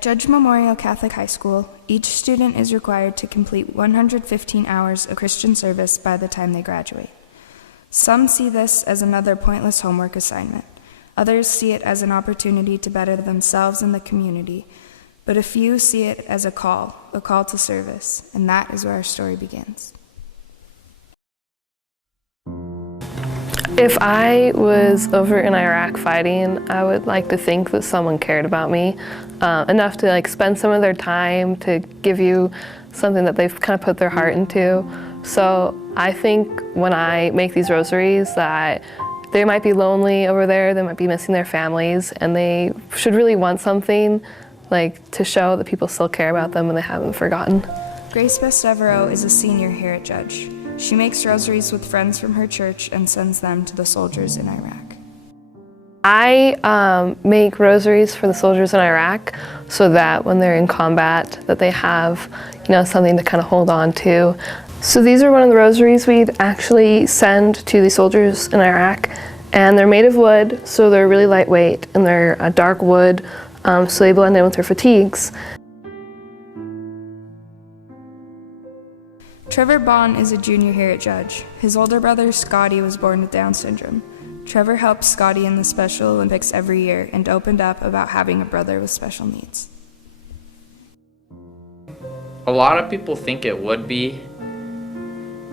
At Judge Memorial Catholic High School, each student is required to complete 115 hours of Christian service by the time they graduate. Some see this as another pointless homework assignment. Others see it as an opportunity to better themselves and the community, but a few see it as a call to service, and that is where our story begins. If I was over in Iraq fighting, I would like to think that someone cared about me enough to spend some of their time to give you something that they've kind of put their heart into. So I think when I make these rosaries that they might be lonely over there, they might be missing their families, and they should really want something to show that people still care about them and they haven't forgotten. Grace Deveraux is a senior here at Judge. She makes rosaries with friends from her church and sends them to the soldiers in Iraq. I make rosaries for the soldiers in Iraq so that when they're in combat that they have something to kind of hold on to. So these are one of the rosaries we'd actually send to the soldiers in Iraq, and they're made of wood, so they're really lightweight, and they're a dark wood, so they blend in with their fatigues. Trevor Bonn is a junior here at Judge. His older brother, Scotty, was born with Down syndrome. Trevor helps Scotty in the Special Olympics every year and opened up about having a brother with special needs. A lot of people think it would be,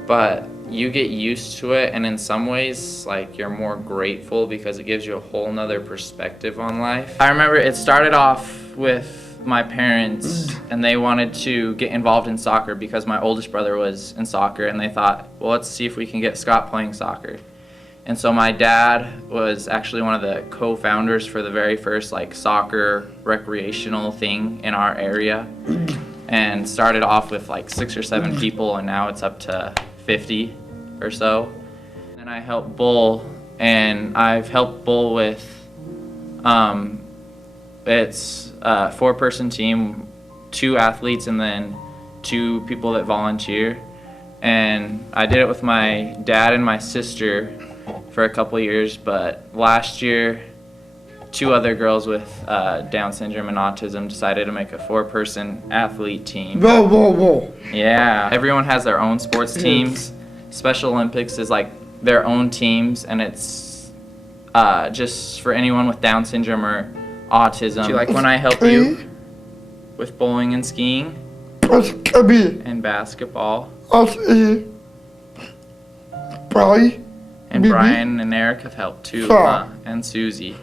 but you get used to it, and in some ways, you're more grateful because it gives you a whole nother perspective on life. I remember it started off with my parents, and they wanted to get involved in soccer because my oldest brother was in soccer, and they thought, well, let's see if we can get Scott playing soccer. And so my dad was actually one of the co-founders for the very first soccer recreational thing in our area, and started off with 6 or 7 people, and now it's up to 50 or so. And I help bowl, and I've helped bowl with it's a 4-person team, 2 athletes, and then 2 people that volunteer. And I did it with my dad and my sister for a couple years, but last year 2 other girls with Down syndrome and autism decided to make a 4-person athlete team. Whoa. Yeah, everyone has their own sports teams. Special Olympics is their own teams, and it's just for anyone with Down syndrome or autism. Do you like when I help you with bowling and skiing? And basketball? And Brian and Eric have helped too, and Susie.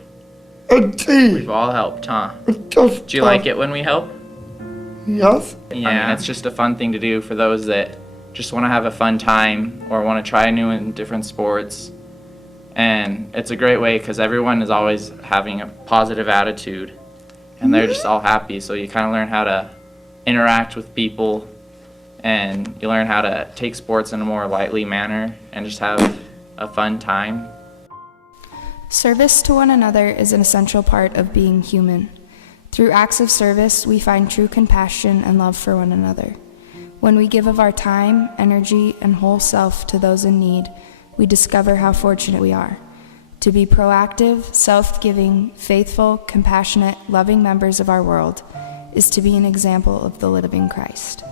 We've all helped, huh? Do you like it when we help? Yes. Yeah, it's just a fun thing to do for those that just want to have a fun time or want to try new and different sports. And it's a great way because everyone is always having a positive attitude, and they're just all happy. So you kind of learn how to interact with people, and you learn how to take sports in a more lightly manner and just have a fun time. Service to one another is an essential part of being human. Through acts of service, we find true compassion and love for one another. When we give of our time, energy, and whole self to those in need, we discover how fortunate we are. To be proactive, self-giving, faithful, compassionate, loving members of our world is to be an example of the living Christ.